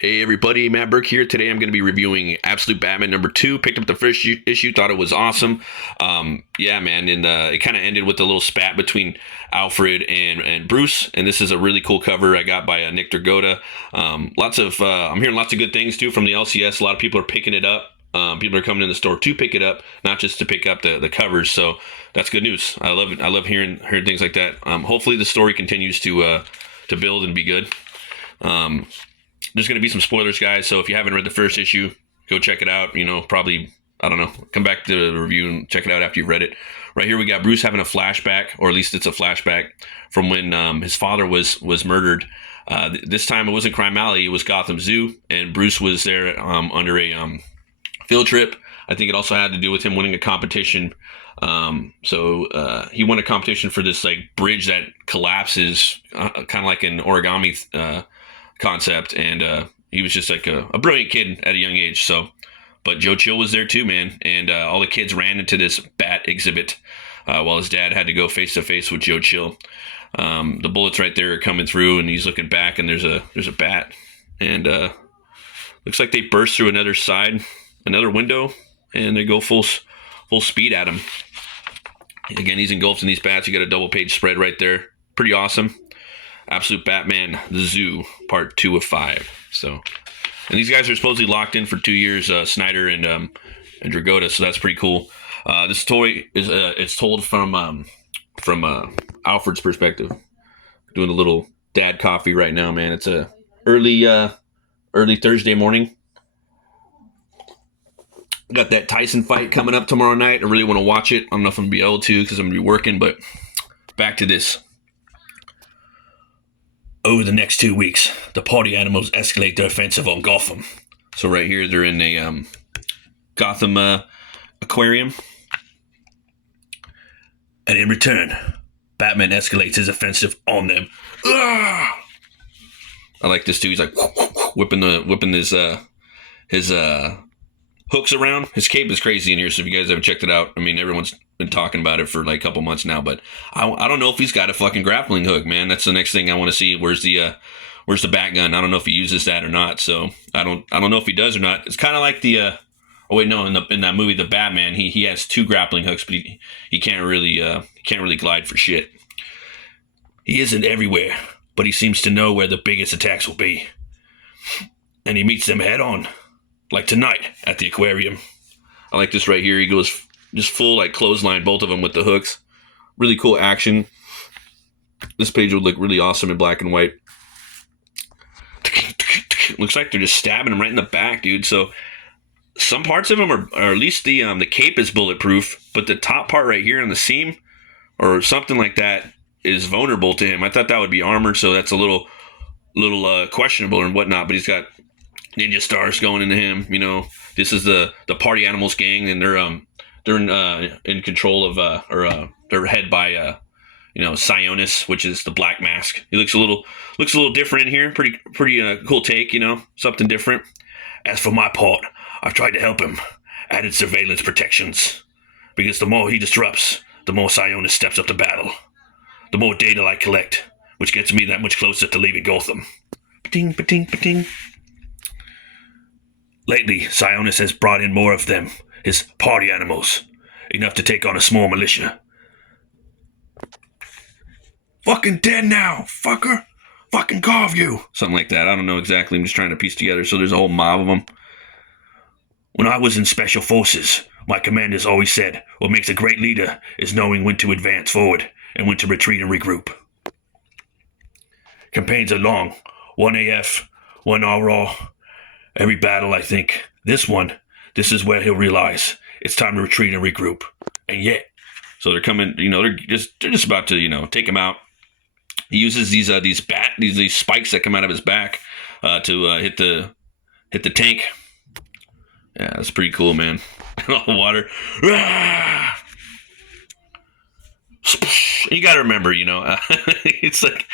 Hey everybody, Matt Burke here. Today I'm going to be reviewing Absolute Batman number 2. Picked up the first issue, thought it was awesome. Yeah, man, and it kind of ended with a little spat between Alfred and Bruce, and this is a really cool cover I got by Nick Dragotta. I'm hearing lots of good things too from the LCS. A lot of people are picking it up. People are coming in the store to pick it up, not just to pick up the covers. So that's good news. I love it. I love hearing things like that. Hopefully the story continues to build and be good. There's going to be some spoilers, guys, so if you haven't read the first issue, go check it out. Probably, I don't know, come back to the review and check it out after you've read it. Right here we got Bruce having a flashback, or at least it's a flashback from when his father was murdered. This time it wasn't Crime Alley, it was Gotham Zoo, and Bruce was there under a field trip. I think it also had to do with him winning a competition. He won a competition for this like bridge that collapses, kind of like an origami concept, and he was just like a brilliant kid at a young age. But Joe Chill was there too, man, and all the kids ran into this bat exhibit while his dad had to go face to face with Joe Chill. The bullets right there are coming through, and he's looking back, and there's a bat, and looks like they burst through another window, and they go full speed at him. Again, he's engulfed in these bats. You got a double page spread right there, pretty awesome. Absolute Batman, The Zoo, Part 2 of 5. So, and these guys are supposedly locked in for 2 years, Snyder and Dragotta, so that's pretty cool. This toy is it's told from Alfred's perspective. Doing a little dad coffee right now, man. It's a early Thursday morning. Got that Tyson fight coming up tomorrow night. I really want to watch it. I don't know if I'm gonna be able to because I'm gonna be working, but back to this. Over the next 2 weeks, the party animals escalate their offensive on Gotham. So right here, they're in a Gotham aquarium. And in return, Batman escalates his offensive on them. I like this too. He's like whipping his hooks around. His cape is crazy in here, so if you guys haven't checked it out, I mean, everyone's been talking about it for like a couple months now, but I don't know if he's got a fucking grappling hook, man. That's the next thing I want to see. Where's the bat gun? I don't know if he uses that or not, so I don't know if he does or not. It's kind of like the in that movie The Batman, he has 2 grappling hooks, but he can't really glide for shit. He isn't everywhere, but he seems to know where the biggest attacks will be, and he meets them head on, like tonight at the aquarium. I like this right here. He goes just full like clothesline, both of them with the hooks. Really cool action. This page would look really awesome in black and white. Looks like they're just stabbing him right in the back, dude. So some parts of him are at least the cape is bulletproof, but the top part right here on the seam or something like that is vulnerable to him. I thought that would be armor, so that's a little questionable and whatnot. But he's got ninja stars going into him. This is the party animals gang, and they're in control of they're head by Sionis, which is the Black Mask. He looks a little different in here. Pretty cool take, something different. As for my part, I've tried to help him. Added surveillance protections, because the more he disrupts, the more Sionis steps up to battle. The more data I collect, which gets me that much closer to leaving Gotham. Ba-ding, ba-ding, ba-ding. Lately, Sionis has brought in more of them, his party animals, enough to take on a small militia. Fucking dead now, fucker! Fucking carve you! Something like that. I don't know exactly. I'm just trying to piece together. So there's a whole mob of them. When I was in Special Forces, my commanders always said, what makes a great leader is knowing when to advance forward and when to retreat and regroup. Campaigns are long. 1 AF, 1 RR. Every battle, I think. This is where he'll realize it's time to retreat and regroup. And yet, so they're coming, they're just about to, take him out. He uses these spikes that come out of his back to hit the tank. Yeah, that's pretty cool, man. All the water. You got to remember, it's like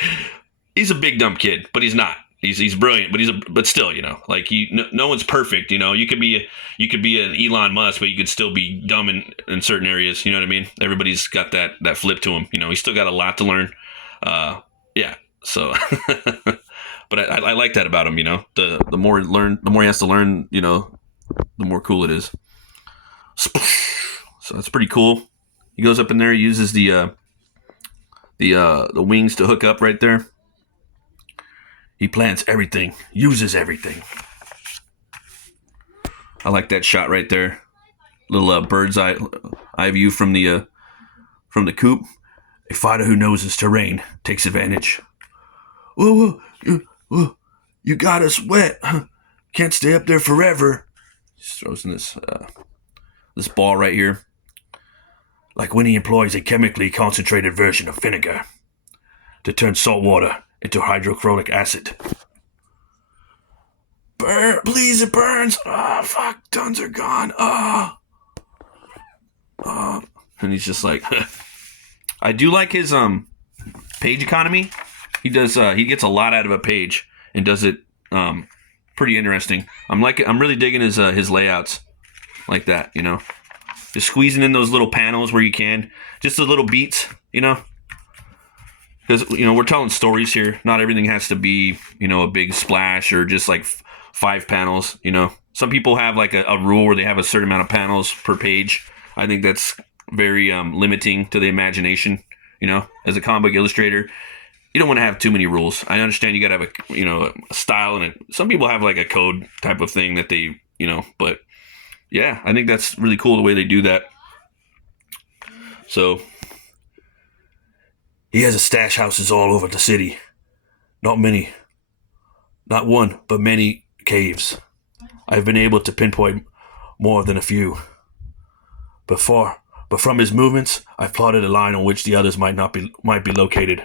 he's a big dumb kid, but he's not. He's brilliant, but still, no one's perfect. You could be an Elon Musk, but you could still be dumb in certain areas. You know what I mean? Everybody's got that flip to him. He's still got a lot to learn. Yeah. So But I like that about him. You know, the more he has to learn. You know, the more cool it is. So that's pretty cool. He goes up in there. He uses the wings to hook up right there. He plants everything, uses everything. I like that shot right there. Little bird's eye view from the coop. A fighter who knows his terrain takes advantage. Whoa, you got us wet. Can't stay up there forever. Just throws in this ball right here. Like when he employs a chemically concentrated version of vinegar to turn salt water into hydrochloric acid. Please, it burns. Ah, fuck, tons are gone. And he's just like, I do like his page economy. He does. He gets a lot out of a page and does it pretty interesting. I'm really digging his layouts like that. You know, just squeezing in those little panels where you can, just the little beats. You know. Because, you know, we're telling stories here. Not everything has to be, you know, a big splash or just like 5 panels, you know. Some people have like a rule where they have a certain amount of panels per page. I think that's very limiting to the imagination, you know. As a comic book illustrator, you don't want to have too many rules. I understand you got to have a, you know, a style and some people have like a code type of thing that they, you know, but yeah, I think that's really cool the way they do that. So he has a stash houses all over the city. Not many. Not one, but many caves. I've been able to pinpoint more than a few. But from his movements, I've plotted a line on which the others might be located.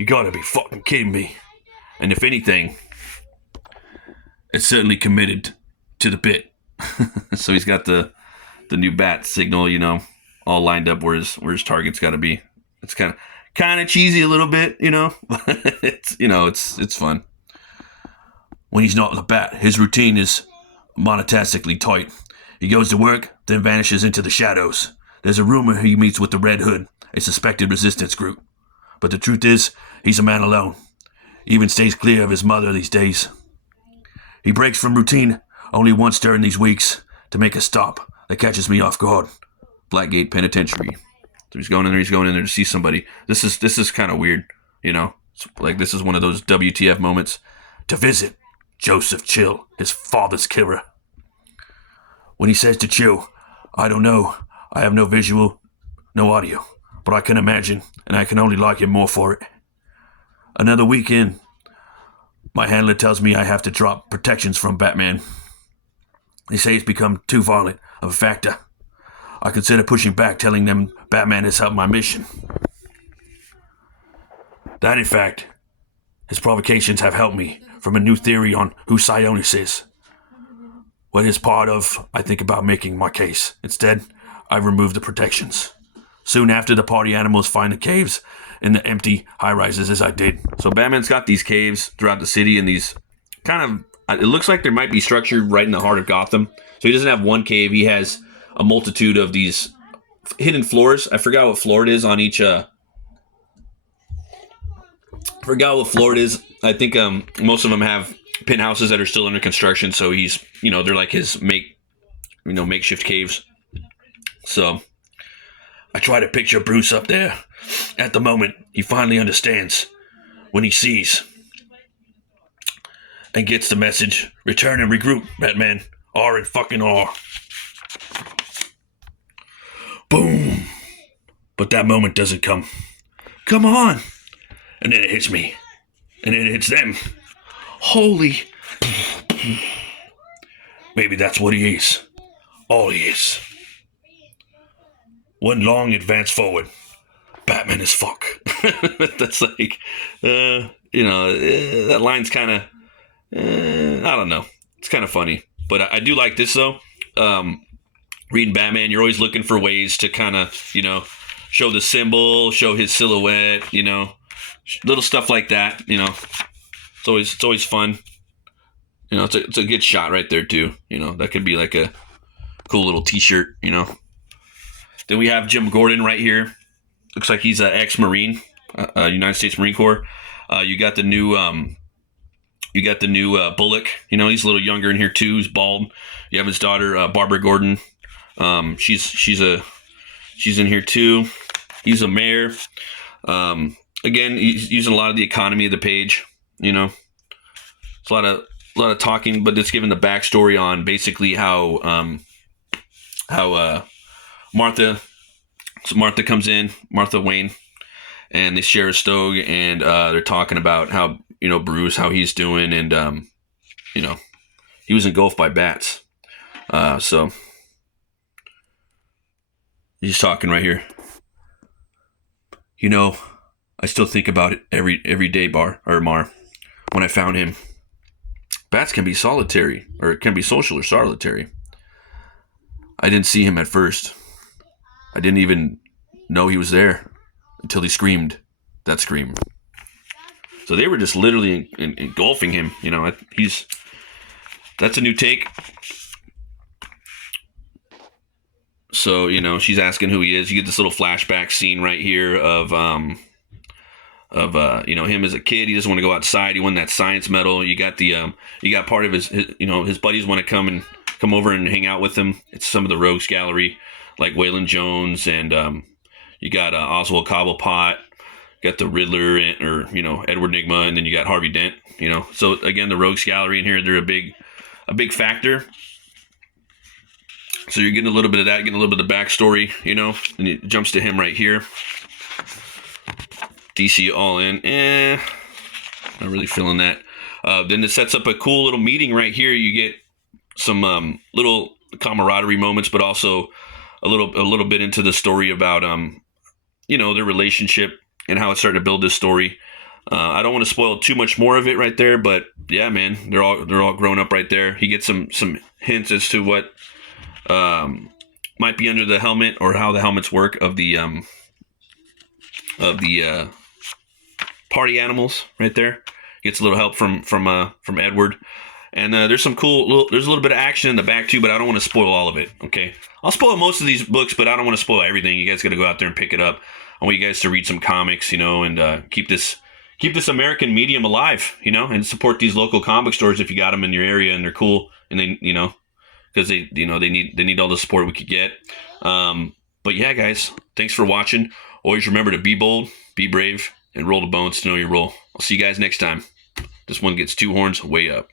You gotta be fucking kidding me. And if anything, it's certainly committed to the bit. So he's got the new bat signal, you know, all lined up where his target's gotta be. It's kind of cheesy a little bit, you know. It's fun. When he's not the bat, his routine is monotastically tight. He goes to work, then vanishes into the shadows. There's a rumor he meets with the Red Hood, a suspected resistance group. But the truth is, he's a man alone. He even stays clear of his mother these days. He breaks from routine only once during these weeks to make a stop that catches me off guard. Blackgate Penitentiary. So he's going in there to see somebody. This is kind of weird, you know. It's like this is one of those WTF moments. To visit Joseph Chill, his father's killer. When he says to Chill, I don't know. I have no visual, no audio. But I can imagine, and I can only like him more for it. Another weekend, my handler tells me I have to drop protections from Batman. They say it's become too violent of a factor. I consider pushing back, telling them Batman has helped my mission. That, in fact, his provocations have helped me from a new theory on who Sionis is. What is part of, I think about making my case. Instead, I remove the protections. Soon after, the party animals find the caves in the empty high-rises as I did. So Batman's got these caves throughout the city and these kind of, it looks like there might be structured right in the heart of Gotham. So he doesn't have one cave, he has a multitude of these hidden floors. I forgot what floor it is on each, I think most of them have penthouses that are still under construction, so he's, you know, they're like his makeshift caves. So I try to picture Bruce up there. At the moment, he finally understands when he sees and gets the message. Return and regroup, Batman. R and fucking R. Boom. But that moment doesn't come. Come on. And then it hits me. And then it hits them. Holy. Maybe that's what he is. All he is. One long advance forward. Batman is fuck. That's like, that line's kind of, I don't know. It's kind of funny. But I do like this, though. Reading Batman, you're always looking for ways to kind of, show the symbol, show his silhouette, little stuff like that, It's always fun. It's a good shot right there, too. That could be like a cool little t-shirt, Then we have Jim Gordon right here. Looks like he's an ex-Marine, United States Marine Corps. You got the new Bullock. You know, he's a little younger in here too. He's bald. You have his daughter Barbara Gordon. She's in here too. He's a mayor. Again, he's using a lot of the economy of the page. You know, it's a lot of talking, but it's giving the backstory on basically how Martha. So Martha comes in, Martha Wayne, and they share a stove, and they're talking about how, you know, Bruce, how he's doing, and you know, he was engulfed by bats. So he's talking right here. You know, I still think about it every day, Mar. When I found him, bats can be solitary, or it can be social or solitary. I didn't see him at first. I didn't even know he was there until he screamed that scream. So they were just literally engulfing him. You know, that's a new take. So, you know, she's asking who he is. You get this little flashback scene right here of you know, him as a kid. He doesn't want to go outside. He won that science medal. You got you got part of his you know, his buddies want to come over and hang out with him. It's some of the rogues gallery, like Waylon Jones, and you got Oswald Cobblepot. Got the Riddler, or, you know, Edward Nygma, and then you got Harvey Dent. You know, so again, the rogues gallery in here, they're a big factor. So you're getting a little bit of that, getting a little bit of the backstory, you know, and it jumps to him right here. DC all in, not really feeling that. Then it sets up a cool little meeting right here. You get some little camaraderie moments, but also a little bit into the story about you know, their relationship and how it's starting to build this story. I don't want to spoil too much more of it right there, but yeah, man, they're all grown up right there. He gets some hints as to what might be under the helmet, or how the helmets work of the party animals right there. Gets a little help from Edward. And there's some there's a little bit of action in the back too, but I don't want to spoil all of it. Okay, I'll spoil most of these books, but I don't want to spoil everything. You guys got to go out there and pick it up. I want you guys to read some comics, you know, and keep this American medium alive, you know, and support these local comic stores if you got them in your area and they're cool, and they, you know, because they need all the support we could get. But yeah, guys, thanks for watching. Always remember to be bold, be brave, and roll the bones to know your role. I'll see you guys next time. This one gets 2 horns way up.